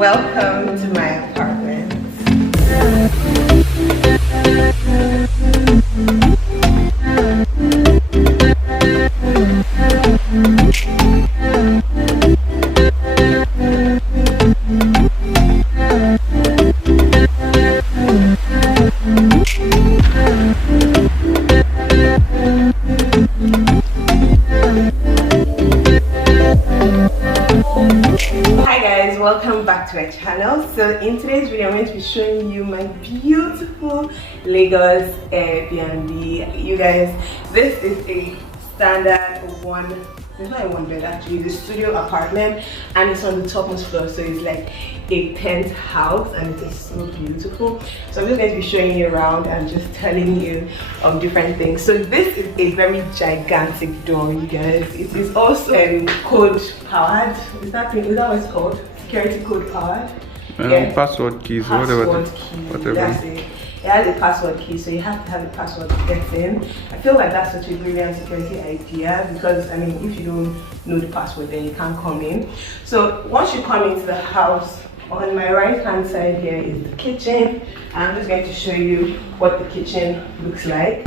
Welcome to my apartment. Welcome back to my channel. So in today's video I'm going to be showing you my beautiful Lagos Airbnb. You guys, this is a standard one, it's not a one bed actually, it's a studio apartment and it's on the topmost floor, so it's like a penthouse and it is so beautiful. So I'm just going to be showing you around and just telling you different things. So this is a very gigantic door, you guys. It is also code powered. Is that what it's called? Security code powered. Yeah. Password keys, whatever. That's it. It has a password key, so you have to have a password to get in. I feel like that's such a brilliant security idea because, I mean, if you don't know the password, then you can't come in. So once you come into the house, on my right hand side here is the kitchen. I'm just going to show you what the kitchen looks like.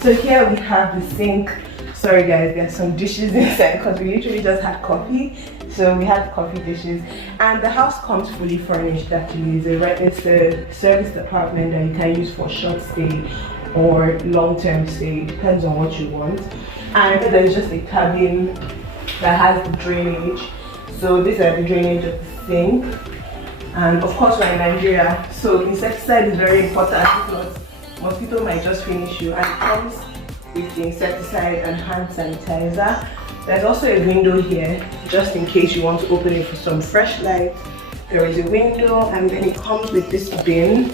So here we have the sink. Sorry guys, there's some dishes inside because we literally just had coffee. So we have coffee dishes and the house comes fully furnished actually. It's a serviced apartment that you can use for short stay or long-term stay. It depends on what you want. And there's just a cabin that has the drainage. So these are the drainage of the sink. And of course we're in Nigeria, so insecticide is very important. If not, mosquito might just finish you, and it comes with the insecticide and hand sanitizer. There's also a window here just in case you want to open it for some fresh light. There is a window and then it comes with this bin.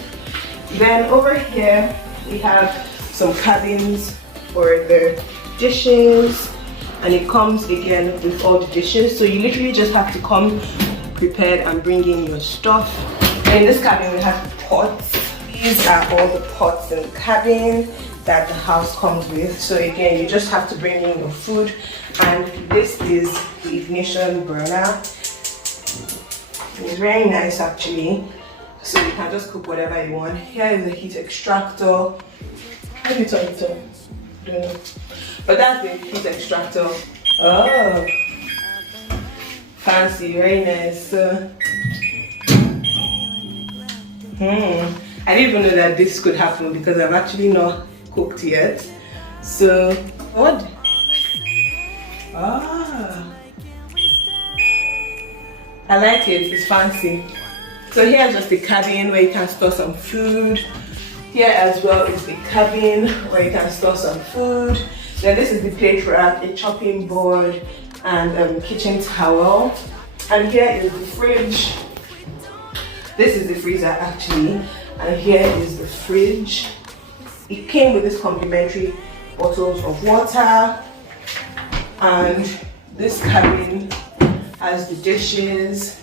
Then over here we have some cabins for the dishes and it comes again with all the dishes, so you literally just have to come prepared and bring in your stuff. And in this cabin we have pots. These are all the pots in the cabin that the house comes with. So again, you just have to bring in your food. And this is the ignition burner. It's very nice actually. So you can just cook whatever you want. Here is the heat extractor. How do you turn it on? I don't know. But that's the heat extractor. Oh, fancy, very nice. I didn't even know that this could happen because I've actually not cooked yet. So, what? Ah, I like it, it's fancy. So here's just the cabin where you can store some food. Here as well is the cabin where you can store some food. Then this is the plate rack, a chopping board, and kitchen towel. And here is the fridge. This is the freezer actually. And here is the fridge. It came with this complimentary bottles of water. And this cabin has the dishes,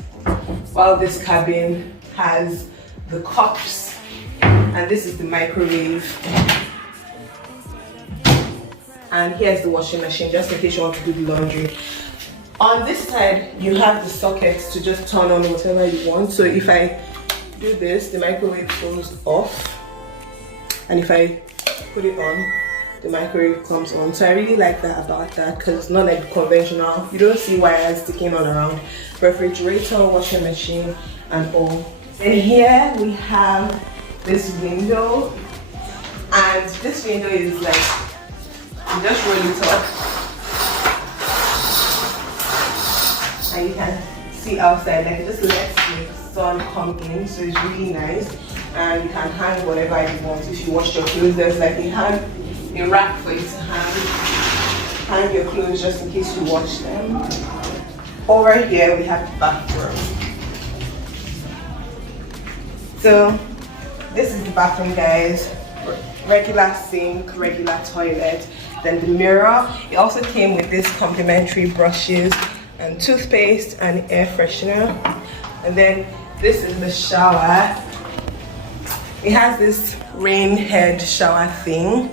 while this cabin has the cups. And this is the microwave. And here's the washing machine, just in case you want to do the laundry. On this side, you have the sockets to just turn on whatever you want. So if I do this, the microwave goes off, and if I put it on, the microwave comes on. So I really like that about that because it's not like conventional. You don't see wires sticking all around. Refrigerator, washing machine, and all. And here we have this window, and this window is like, you just roll it up and you can see outside, like it just lets the sun come in, so it's really nice. And you can hang whatever you want. If you wash your clothes, there's like a rack for you to hang your clothes just in case you wash them. Over here we have the bathroom. So this is the bathroom, guys. Regular sink, regular toilet, then the mirror. It also came with this complimentary brushes and toothpaste and air freshener. And then this is the shower. It has this rain head shower thing,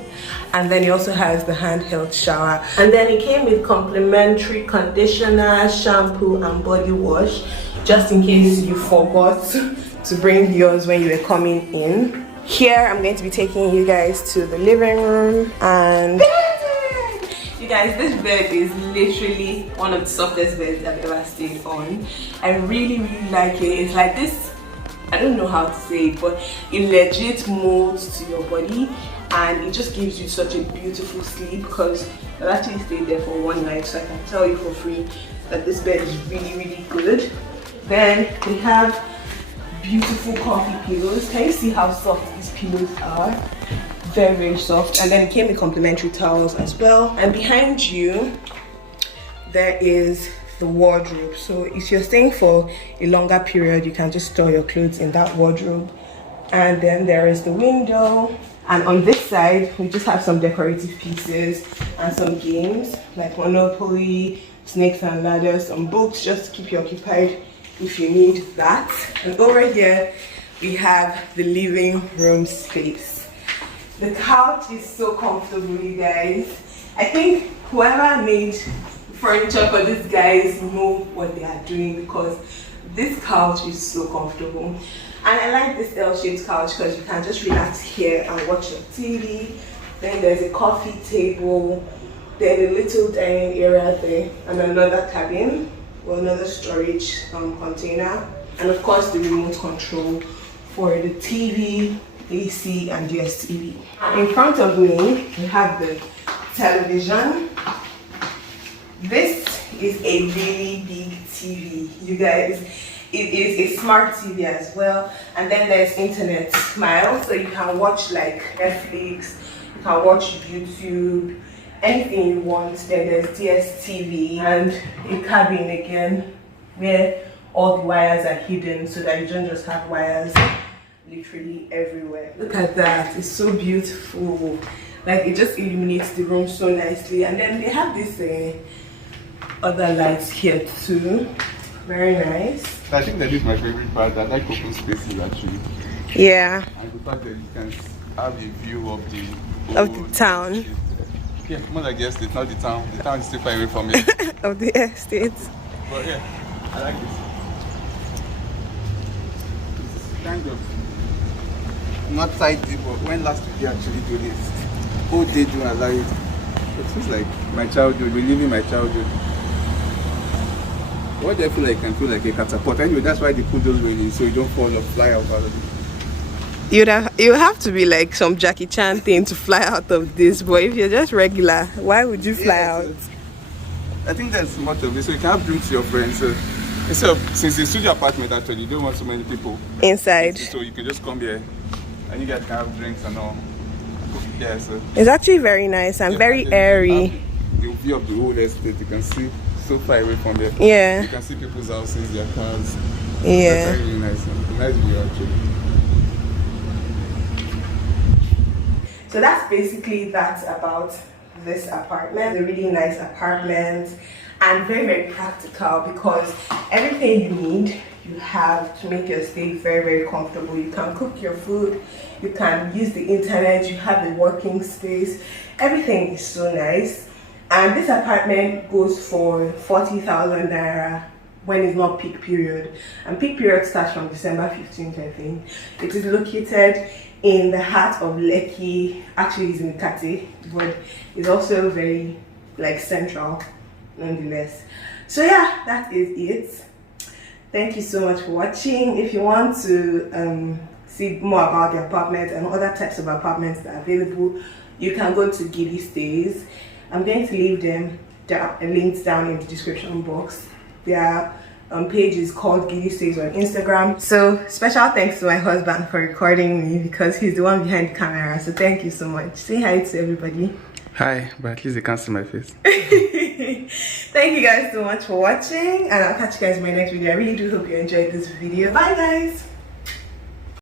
and then it also has the handheld shower. And then it came with complimentary conditioner, shampoo and body wash, just in case you forgot to bring yours when you were coming in. Here I'm going to be taking you guys to the living room, and you guys, this bed is literally one of the softest beds I've ever stayed on. I really like it. It's like this, I don't know how to say it, but it legit molds to your body, and it just gives you such a beautiful sleep, because I've actually stayed there for one night, so I can tell you for free that this bed is really good. Then we have beautiful comfy pillows. Can you see how soft these pillows are? Very soft. And then it came with complimentary towels as well. And behind you there is the wardrobe. So if you're staying for a longer period, you can just store your clothes in that wardrobe. And then there is the window, and on this side we just have some decorative pieces and some games like Monopoly, Snakes and Ladders, some books just to keep you occupied if you need that. And over here we have the living room space. The couch is so comfortable, you guys. I think whoever made furniture for these guys know what they are doing, because this couch is so comfortable. And I like this L-shaped couch because you can just relax here and watch your TV. Then there's a coffee table, then a little dining area there, and another cabin, or another storage container, and of course the remote control for the TV, AC and DSTV. In front of me we have the television. This is a really big TV, you guys. It is a smart TV as well, and then there's internet smile, so you can watch like Netflix, you can watch YouTube, anything you want. Then there's DSTV and a cabin again where all the wires are hidden, so that you don't just have wires literally everywhere. Look at that, it's so beautiful. Like, it just illuminates the room so nicely. And then they have this other lights here too, very nice. I think that is my favorite part. I like open spaces actually. Yeah. And the fact that you can have a view of the town. Yeah, more like the estate, not the town. The town is still far away from it. Of the estate. But yeah, I like this. It's kind of not tidy, but when last week you actually do this, whole day doing a lot. It feels like my childhood, reliving my childhood. What do I feel like? I can feel like a catapult. Anyway, that's why they put those ways in, so you don't fall or fly out of it. You have to be like some Jackie Chan thing to fly out of this, but if you're just regular, why would you fly out? I think that's much of it. So you can have drinks to your friends. Instead of, since it's a studio apartment actually, you don't want so many people inside. So you can just come here and you guys can have drinks and all. Yeah, so it's actually very nice and very airy. The view of the whole estate, you can see so far away from there. Yeah. You can see people's houses, their cars. Yeah. That's really nice. Nice view actually. So that's basically that about this apartment. It's a really nice apartment and very practical, because everything you need you have to make your stay very comfortable. You can cook your food, you can use the internet, you have a working space. Everything is so nice. And this apartment goes for 40,000 naira when it's not peak period. And peak period starts from December 15th, I think. It is located in the heart of Lekki. Actually, it's in Ikate, but it's also very like central nonetheless. So yeah, that is it. Thank you so much for watching. If you want to see more about the apartment and other types of apartments that are available, you can go to Giddy Stays. I'm going to leave them links down in the description box. Their page is called Giddy Stays on Instagram. So special thanks to my husband for recording me, because he's the one behind the camera. So thank you so much. Say hi to everybody. Hi, but at least they can't see my face. Thank you guys so much for watching, and I'll catch you guys in my next video. I really do hope you enjoyed this video. Bye guys.